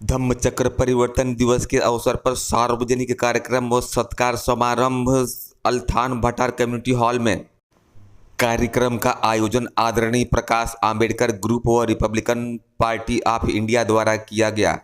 धम्मचक्र परिवर्तन दिवस के अवसर पर सार्वजनिक कार्यक्रम व सत्कार समारंभ अल्थान भटार कम्युनिटी हॉल में। कार्यक्रम का आयोजन आदरणीय प्रकाश आंबेडकर ग्रुप व रिपब्लिकन पार्टी ऑफ इंडिया द्वारा किया गया।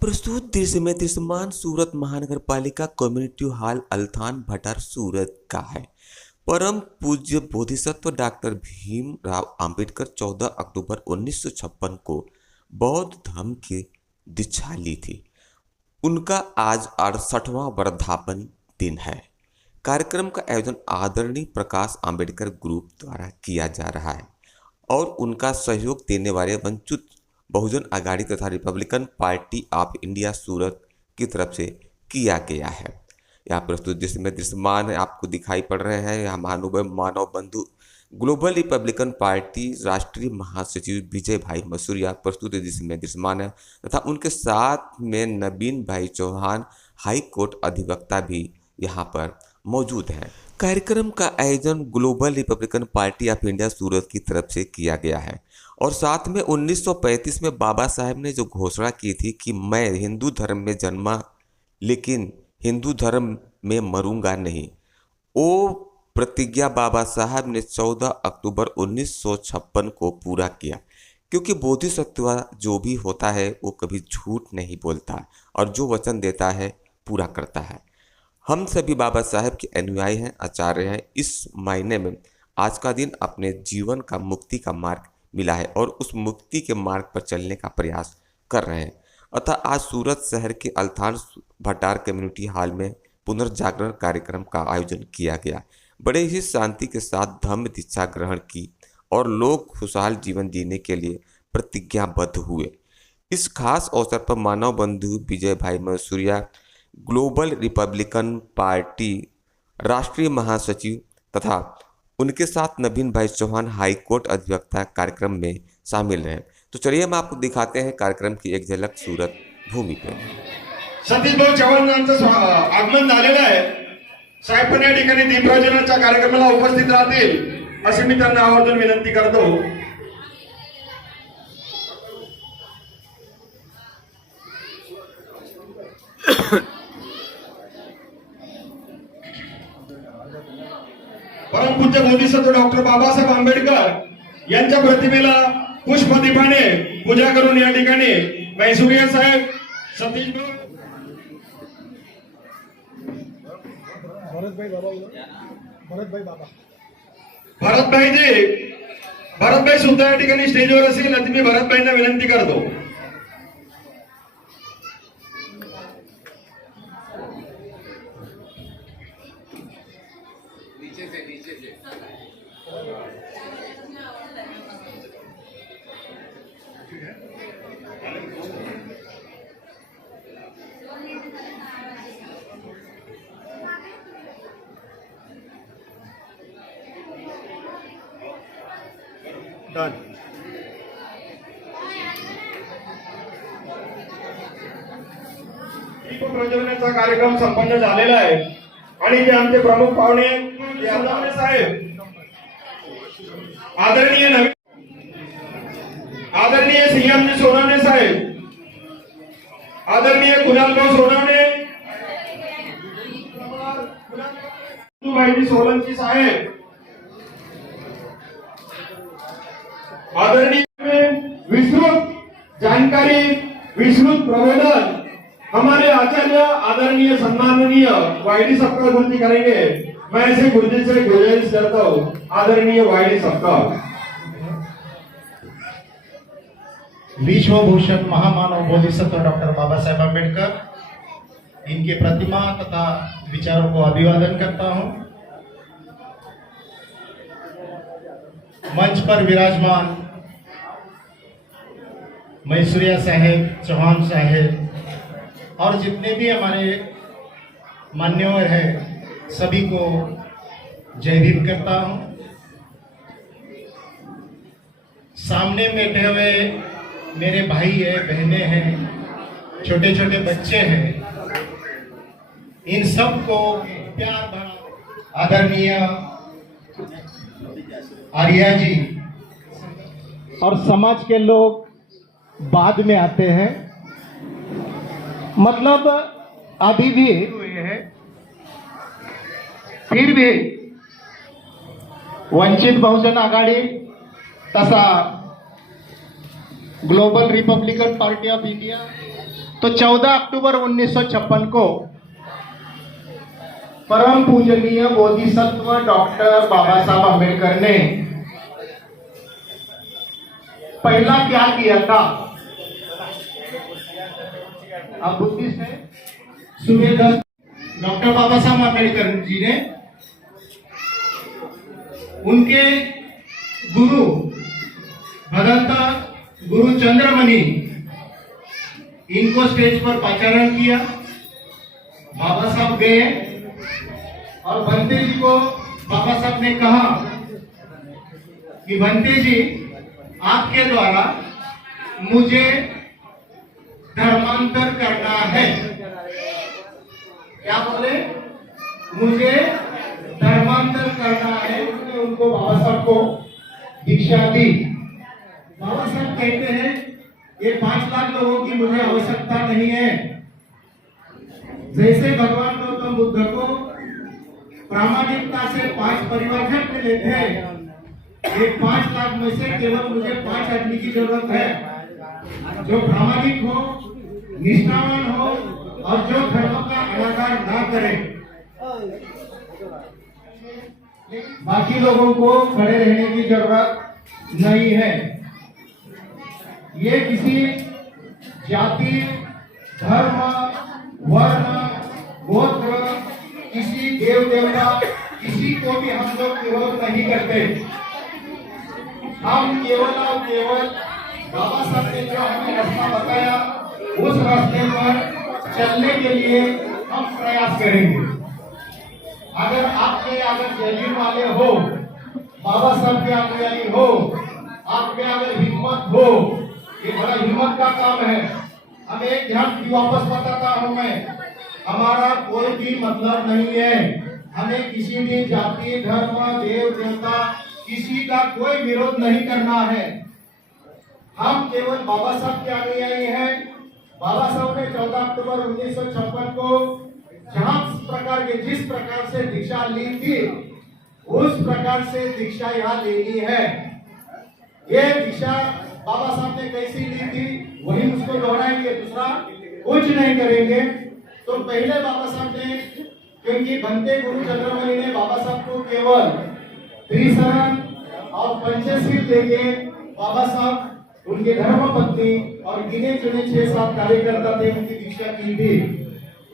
प्रस्तुत दृश्य में दृश्यमान सूरत महानगर पालिका कम्युनिटी हॉल अल्थान भटार सूरत का है। परम पूज्य बोधिसत्व डॉक्टर भीमराव अंबेडकर 14 अक्टूबर 1956 को बौद्ध धर्म की दीक्षा ली थी। उनका आज 68वां वर्धापन दिन है। कार्यक्रम का आयोजन आदरणीय प्रकाश आंबेडकर ग्रुप द्वारा किया जा रहा है और उनका सहयोग देने वाले वंचित बहुजन आघाड़ी तथा Republican Party of India Surat की तरफ से किया गया है। यहाँ प्रस्तुत जिसमें दृश्यमान आपको दिखाई पड़ रहे हैं यहाँ महानुभव मानव बंधु ग्लोबल रिपब्लिकन पार्टी राष्ट्रीय महासचिव विजय भाई मसूरिया प्रस्तुत जिसमें दृश्यमान है तथा उनके साथ में नवीन भाई चौहान हाई कोर्ट अधिवक्ता भी यहाँ पर मौजूद हैं। कार्यक्रम का आयोजन Global Republican Party of India Surat की तरफ से किया गया है और साथ में 1935 में बाबा साहेब ने जो घोषणा की थी कि मैं हिंदू धर्म में जन्मा लेकिन हिंदू धर्म में मरूंगा नहीं, वो प्रतिज्ञा बाबा साहब ने 14 अक्टूबर 1956 को पूरा किया। क्योंकि बोधिसत्व जो भी होता है वो कभी झूठ नहीं बोलता और जो वचन देता है पूरा करता है। हम सभी बाबा साहेब के अनुयायी हैं, आचार्य हैं। इस मायने में आज का दिन अपने जीवन का मुक्ति का मार्ग मिला है और उस मुक्ति के मार्ग पर चलने का प्रयास कर रहे हैं। अतः आज सूरत शहर के अल्थान भटार कम्युनिटी हॉल में पुनर्जागरण कार्यक्रम का आयोजन किया गया। बड़े ही शांति के साथ धम्म दीक्षा ग्रहण की और लोग खुशहाल जीवन जीने के लिए प्रतिज्ञाबद्ध हुए। इस खास अवसर पर मानव बंधु विजय भाई मसूरिया ग्लोबल रिपब्लिकन पार्टी राष्ट्रीय महासचिव तथा उनके साथ नवीन भाई चौहान हाई कोर्ट अधिवक्ता कार्यक्रम में शामिल रहे। तो चलिए हम आपको दिखाते हैं कार्यक्रम की एक झलक सूरत भूमि पे। सतीश भाऊ चव्हाण यांचं आगमन झालेलं आहे। साहेब पण या ठिकाणी दीपप्रज्वलनाच्या कार्यक्रमाला उपस्थित राहतील अशी मी त्यांना आवर्जून विनंती करतो। परमपूज्य बोधिसत्व डॉक्टर बाबासाहेब आंबेडकर यांच्या प्रतिमेला पुष्पदीपाने पूजा करून या ठिकाणी मैसूरिया साहेब सतीश भरतभाई सुद्धा या ठिकाणी स्टेजवर असेल आणि मी भरतभाईंना विनंती करतो। दीपप्रज्वलनाचा कार्यक्रम संपन्न झालेला आहे आणि जे आमचे प्रमुख पाहुणे सोनावणे साहेब आदरणीय सिंहाजी सोनावणे साहेब, आदरणीय कुणालभाऊ सोनावणे, भाई सोलंकी साहेब, आदरणीय विस्तृत जानकारी विस्तृत प्रबोधन हमारे आचार्य आदरणीय सम्माननीय वाईडी सप्ताह गुरुजी करेंगे। मैं ऐसे गुरुजी से गुजारिश करता हूँ, आदरणीय वाईडी सप्ताह। विश्व भूषण महामानव बोधिसत्व डॉक्टर बाबा साहेब अम्बेडकर इनके प्रतिमा तथा विचारों को अभिवादन करता हूँ। मंच पर विराजमान मैसूरिया साहेब, चौहान साहेब और जितने भी हमारे मान्यवर हैं सभी को जय भीम करता हूँ। सामने बैठे हुए मेरे भाई है, बहनें हैं, छोटे छोटे बच्चे हैं, इन सबको प्यार भरा आदरणीय आर्या जी और समाज के लोग बाद में आते हैं, मतलब अभी भी हुए हैं, फिर भी वंचित बहुजन आघाड़ी तथा global Republican Party of India तो 14 अक्टूबर 1956 को परम पूजनीय बोधिसत्व डॉक्टर बाबा साहब अम्बेडकर ने पहला क्या किया था? आप बुद्धिस्ट हैं? सुबह 10 डॉक्टर बाबा साहब अम्बेडकर जी ने उनके गुरु भगत गुरु चंद्रमणि इनको स्टेज पर पाचारण किया। बाबा साहब गए और भंते जी को बाबा साहब ने कहा कि भंते जी, आपके द्वारा मुझे धर्मांतर करना है। क्या बोले? मुझे धर्मांतर करना है। उसने उनको बाबा साहब को दीक्षा दी। बाबा साहब कहते हैं ये 5 लाख लोगों की मुझे आवश्यकता नहीं है। जैसे भगवान गौतम बुद्ध को प्रामाणिकता से 5 परिवर्तन मिले थे, ये 5 लाख में से केवल मुझे 5 आदमी की जरूरत है जो प्रामाणिक हो, निष्ठावान हो और जो धर्म का अनादर ना करे। बाकी लोगों को खड़े रहने की जरूरत नहीं है। ये किसी जाति, धर्म, वर्ण, गोत्र, किसी देव देवता, किसी को भी हम लोग विरोध नहीं करते। हम केवल और केवल बाबा साहब ने जो हमें रास्ता बताया उस रास्ते पर चलने के लिए हम प्रयास करेंगे। अगर आपके अगर जलील वाले हो, बाबा साहब के अनुयायी हो, आपके अगर हिम्मत हो, ये बड़ा हिम्मत का काम है। हम एक ध्यान वापस बताता हूँ मैं, हमारा कोई भी मतलब नहीं है। हमें किसी भी जाति, धर्म, देव देवता किसी का कोई विरोध नहीं करना है। हम केवल बाबा साहब के अनुयायी हैं। बाबा साहब ने 14 अक्टूबर 1956 को जिस प्रकार से दीक्षा ली थी उस प्रकार से दीक्षा यहाँ लेनी है। ये दीक्षा बाबा साहब ने कैसी ली थी वही उसको दोहराएंगे, दूसरा कुछ नहीं करेंगे। तो पहले बाबा साहब ने, क्योंकि बनते गुरु चंद्रमणि ने बाबा साहब को केवल त्रिशरण और पंचशील देके बाबा साहब उनके धर्मपत्नी और गिने चुने 6-7 कार्यकर्ता थे उनकी दीक्षा की थी।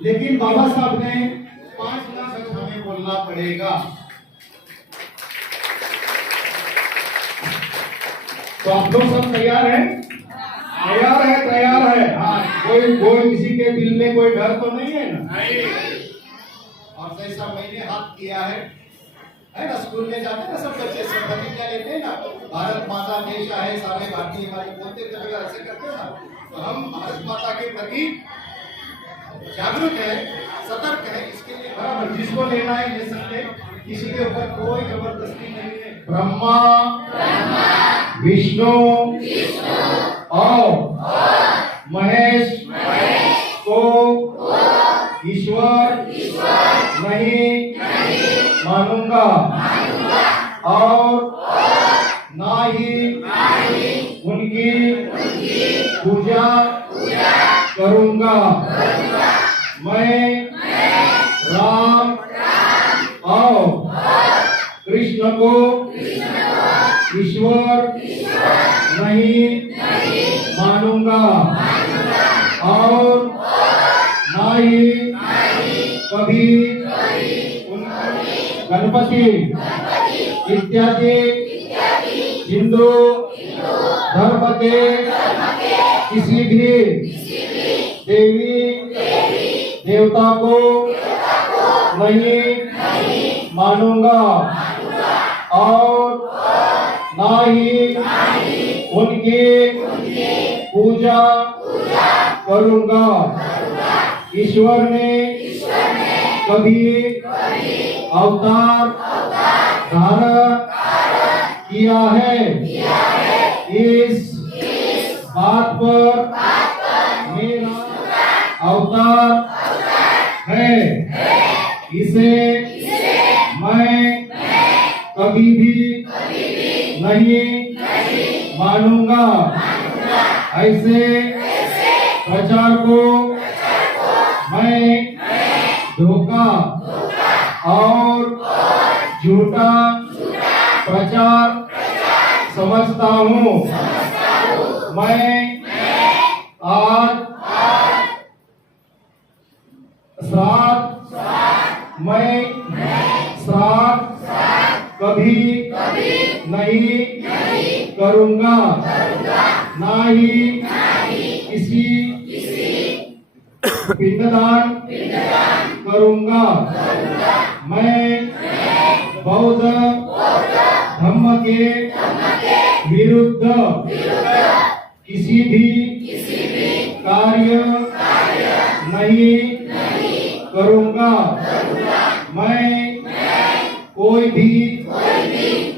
लेकिन बाबा साहब ने 5 लाख सच हमें बोलना पड़ेगा। तो आप लोग सब तैयार हैं? तैयार है। हाँ, कोई किसी के दिल में कोई डर तो नहीं है ना? और जैसा मैंने हाथ किया है ना, स्कूल में जाते ना सब बच्चे सब प्रतिज्ञा लेते हैं ना, भारत माता देश है, सारे भारतीय हमारे बोलते थे, ऐसे करते हैं ना। तो हम भारत माता के प्रति जागरूक है, सतर्क है, इसके लिए बराबर जिसको लेना है ले सकते, किसी के ऊपर कोई जबरदस्ती नहीं है। ब्रह्मा विष्णु और महेश को ईश्वर नहीं मानूंगा और ना ही उनकी पूजा करूंगा। मैं राम और कृष्ण को ईश्वर नहीं मानूंगा और ना ही कभी गणपति इत्यादि हिंदू धर्म के किसी भी देवी देवता को नहीं मानूंगा और ना ही उनकी पूजा करूंगा। ईश्वर ने कभी अवतार धारण किया है, इस बात पर मेरा अवतार है। इसे मैं कभी भी नहीं मानूंगा। ऐसे प्रचार को मैं धोखा और झूठा प्रचार समझता हूँ। मैं आज श्राद्ध कभी नहीं करूंगा, ना ही किसी पिंडदान करूंगा। मैं बौद्ध धर्म के विरुद्ध किसी भी कार्य नहीं करूंगा। मैं कोई भी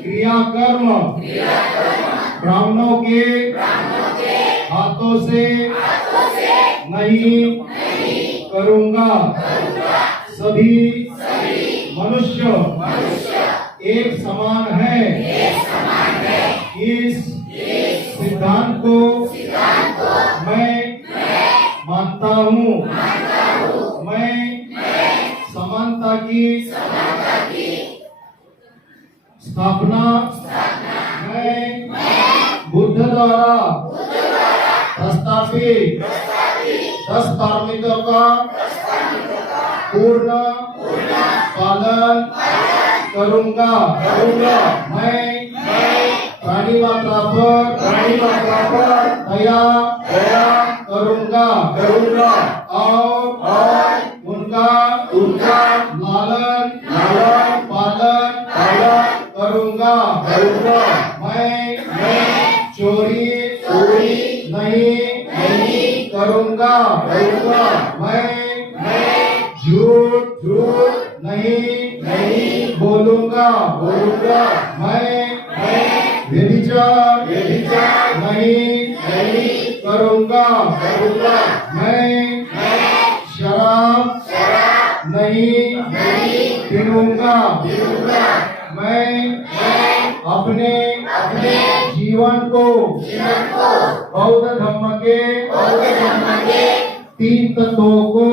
क्रियाकर्म ब्राह्मणों के हाथों से नहीं करूंगा। सभी मनुष्य एक समान है। इस सिद्धांत को मैं मानता हूँ। मैं समानता की स्थापना मैं बुद्ध द्वारा प्रस्तावित 10 पारमितों का पूर्ण पालन करूंगा। मैं प्राणी मात्रा पर दया करूंगा और उनका लालन पालन करूंगा। मैं चोरी नहीं करूंगा। मैं झूठ नहीं बोलूंगा। मैं व्यभिचार नहीं करूंगा। मैं शराब नहीं पीऊंगा। मैं अपने जीवन को बौद्ध धर्म के 3 तत्वों को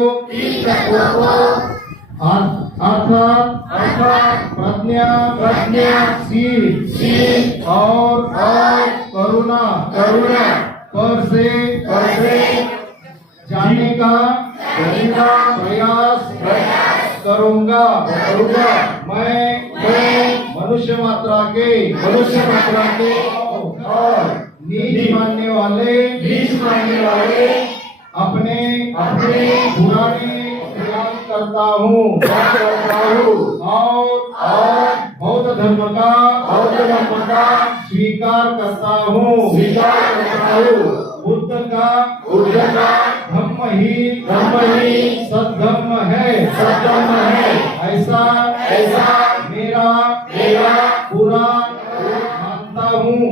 अर्थात प्रज्ञा शील और करुणा पर से जाने का प्रयास करूंगा। मैं मनुष्य मात्रा के और नीच मानने वाले अपने पुराने प्रयास करता हूँ और बौद्ध धर्म का स्वीकार करता हूँ। बुद्ध का धर्म ही सद्धर्म है। ऐसा मेरा पूरा मानता हूँ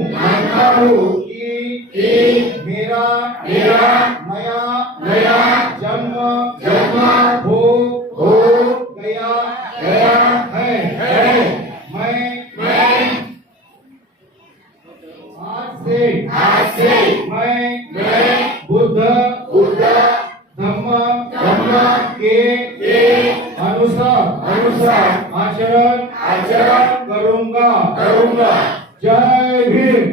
कि मेरा नया जन्म हो गया है। मैं आज से मैं बुद्ध धम्म के अनुसार आचरण करूंगा। जय भीम।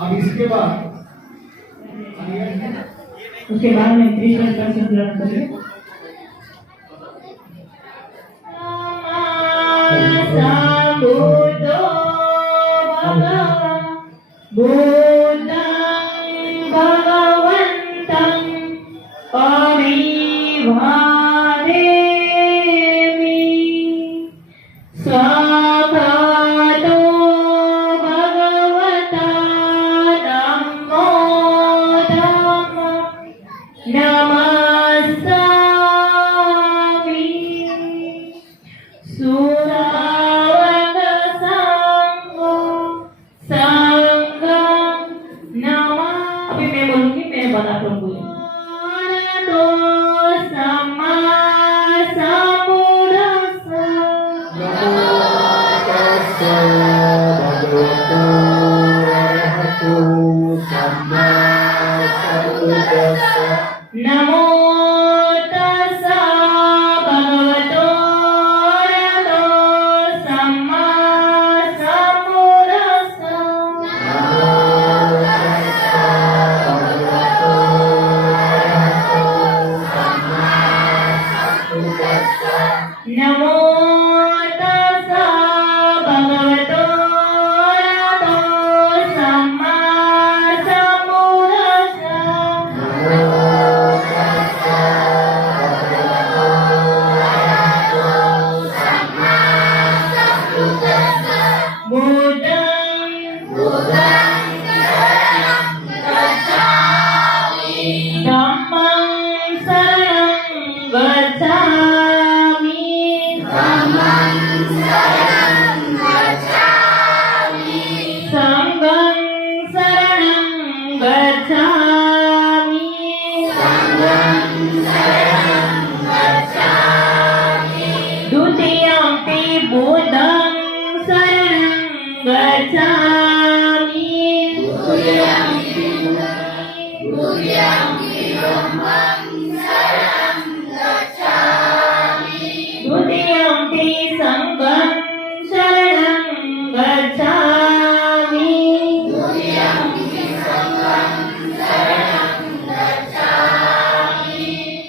अब इसके बाद उसके बाद में त्रिशूल का संग्रहण करें। बुद्धं भगवन्तं अभिवादेमि स्वागतो भगवता नमस्सामि सुरावगसंगो संगं नमा अभी मैं बोलूंगी मैं बता दूंगी तो सम्मा समुद्रस्य नमो तस्सा भगवतो अरहतो सम्मा सम्बुद्धस्सा नमो तस्सा भगवतो अरहतो सम्मा सम्बुद्धस्सा Dhammam saranam gacchami Sangham saranam gacchami Dutiyampi buddham saranam gacchami Dutiyampi sangham saranam gacchami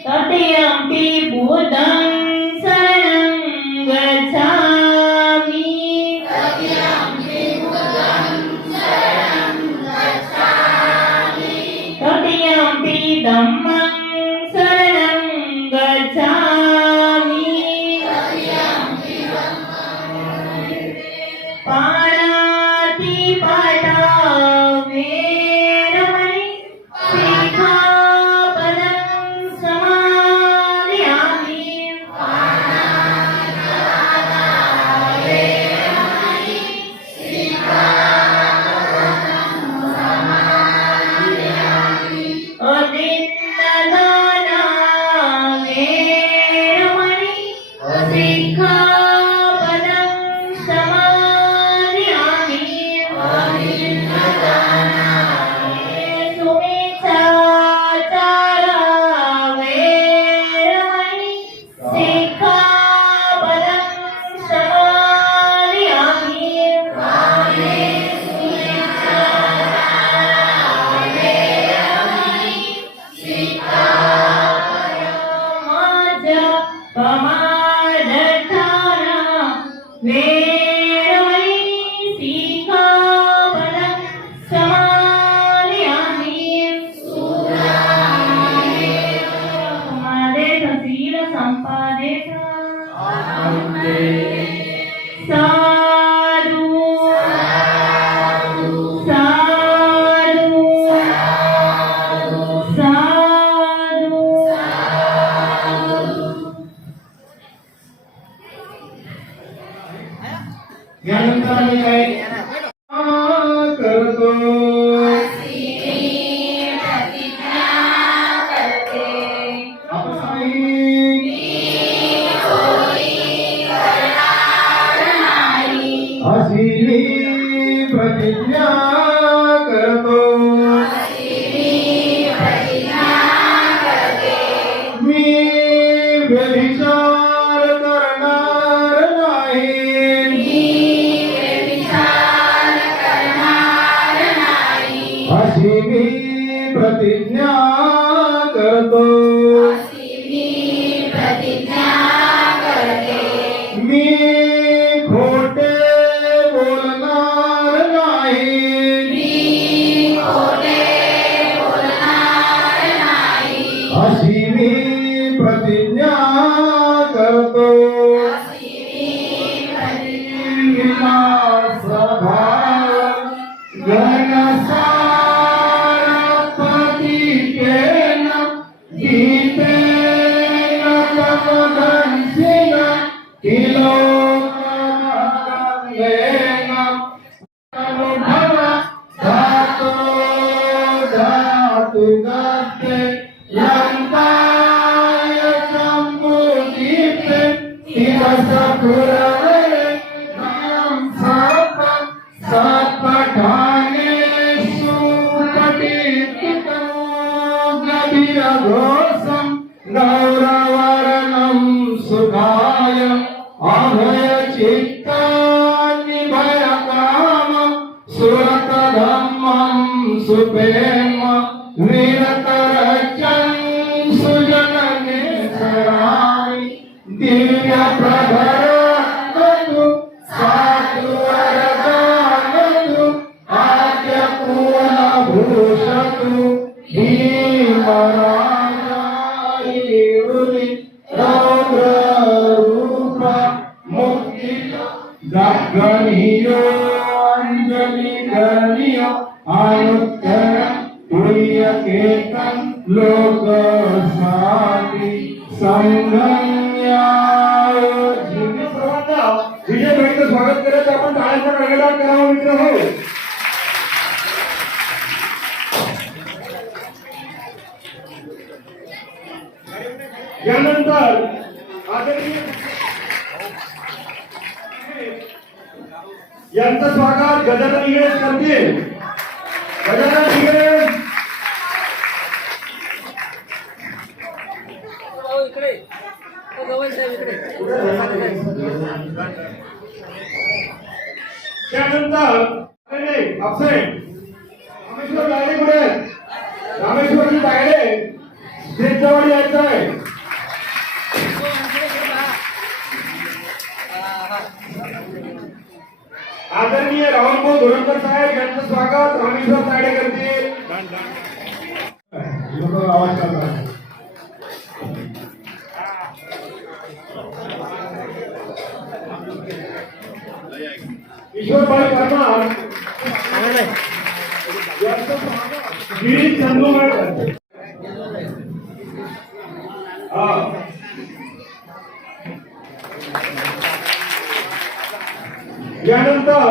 Tatiyampi buddham saranam gacchami Tatiyampi dhammam saranam gacchami Panatipata veramani Sikkhapadam samadhiyami Adinnadana veramani Sikkhapadam samadhiyami Sumichachara veramani Sikkhapadam samadhiyami Maja pamadatthana veramani Sikkhapadam samadhiyami Samadeta sila sampadeta Sadhu Sadhu Sadhu यानंतर आम्ही काय करतो आपण अशी मी प्रतिज्ञा करतो मी व्यभिचार करणार नाही अशी मी प्रतिज्ञा करतो मी खोटे बोलणार घनसारपति केन गीतेन तमदंसिन तिलोकमगमेन अनुभव धातो धातु गते लंकाय सम्मुदीप्ते तिरसपुरवरे नाम सापं सत्पठानेषु पठितं गभीरघोषं गौरवर्णं सुधाय अभयचित्तानिभयकामं सुरतधम्मं सुप्रेम निरतरचं सुजननेसराणि दिव्यप्रभरतु साधुवरदानतु आद्यपूर्णभूषतु भीमराजायुरि रौद्ररूप मुक्ति गणीयो अंजलि गणीयो अनुत्तर तुल्यकेतन लोक शांति संगम्यायोजित विजय भाईचं स्वागत करायचं आपण टाळ्यांचा गडगडाट करावा मित्र हो. यानंतर आदरणीय यांचं स्वागत गजानन इंगळे करतील. गजानन इंगळे त्यानंतर अपसेंट रामेश्वर तायडे कुठे रामेश्वरजी तायडे स्टेज जवळ यायचं आहे. आदरणीय राहुलभाऊ धोरणकर साहेब यांचं स्वागत रामेश्वर तायडे करतील. आवाज करतात. ईश्वरभाई परमार गिरीश चंदूगड यानंतर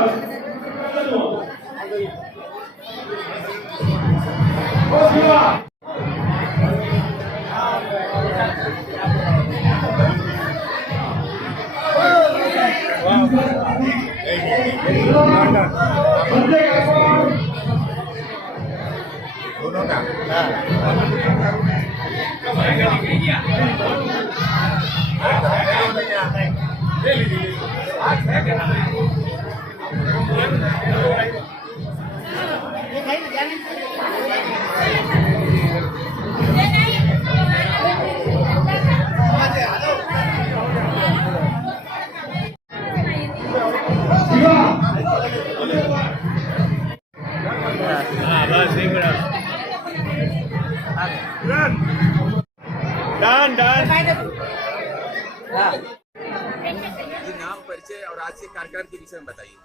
नाम परिचय और आज के कार्यक्रम के विषय में बताइए.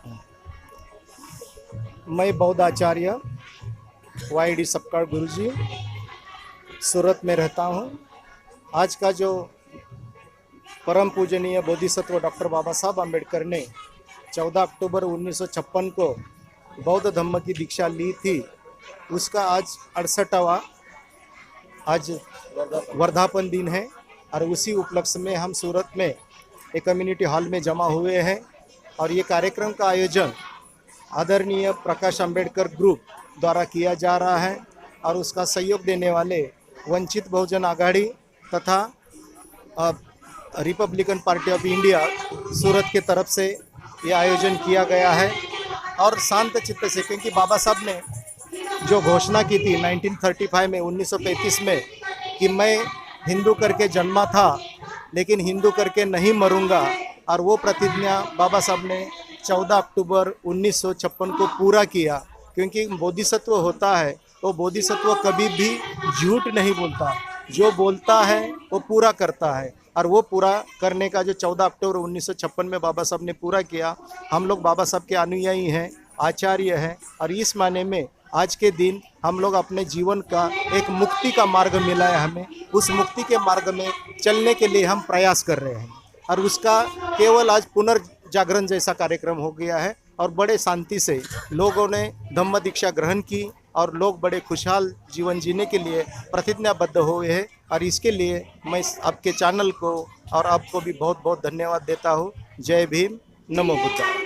मैं बौद्ध आचार्य YD सपकाळ गुरुजी सूरत में रहता हूँ. आज का जो परम पूजनीय बोधिसत्व डॉक्टर बाबा साहब आम्बेडकर ने 14 अक्टूबर 1956 को बौद्ध धम्म की दीक्षा ली थी, उसका आज 68वां आज वर्धापन दिन है. और उसी उपलक्ष्य में हम सूरत में एक कम्युनिटी हॉल में जमा हुए हैं. और ये कार्यक्रम का आयोजन आदरणीय प्रकाश अंबेडकर ग्रुप द्वारा किया जा रहा है. और उसका सहयोग देने वाले वंचित बहुजन आघाड़ी तथा रिपब्लिकन पार्टी ऑफ इंडिया सूरत के तरफ से ये आयोजन किया गया है. और शांत चित्त से, क्योंकि बाबा साहब ने जो घोषणा की थी 1935 में 1935 में कि मैं हिंदू करके जन्मा था लेकिन हिंदू करके नहीं मरूंगा, और वो प्रतिज्ञा बाबा साहब ने 14 अक्टूबर 1956 को पूरा किया. क्योंकि बोधिसत्व होता है वो बोधिसत्व कभी भी झूठ नहीं बोलता, जो बोलता है वो पूरा करता है. और वो पूरा करने का जो 14 अक्टूबर 1956 में बाबा साहब ने पूरा किया, हम लोग बाबा साहब के अनुयायी हैं. आचार्य हैं और इस माने में आज के दिन हम लोग अपने जीवन का एक मुक्ति का मार्ग मिला है हमें, उस मुक्ति के मार्ग में चलने के लिए हम प्रयास कर रहे हैं और उसका केवल आज पुनर्जागरण जैसा कार्यक्रम हो गया है और बड़े शांति से लोगों ने धम्म दीक्षा ग्रहण की और लोग बड़े खुशहाल जीवन जीने के लिए प्रतिज्ञाबद्ध हुए हैं और इसके लिए मैं आपके चैनल को और आपको भी बहुत बहुत धन्यवाद देता हूँ। जय भीम, नमो बुद्धाय।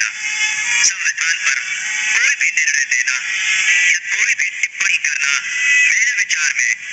संविधान पर कोई भी निर्णय देना या कोई भी टिप्पणी करना मेरे विचार में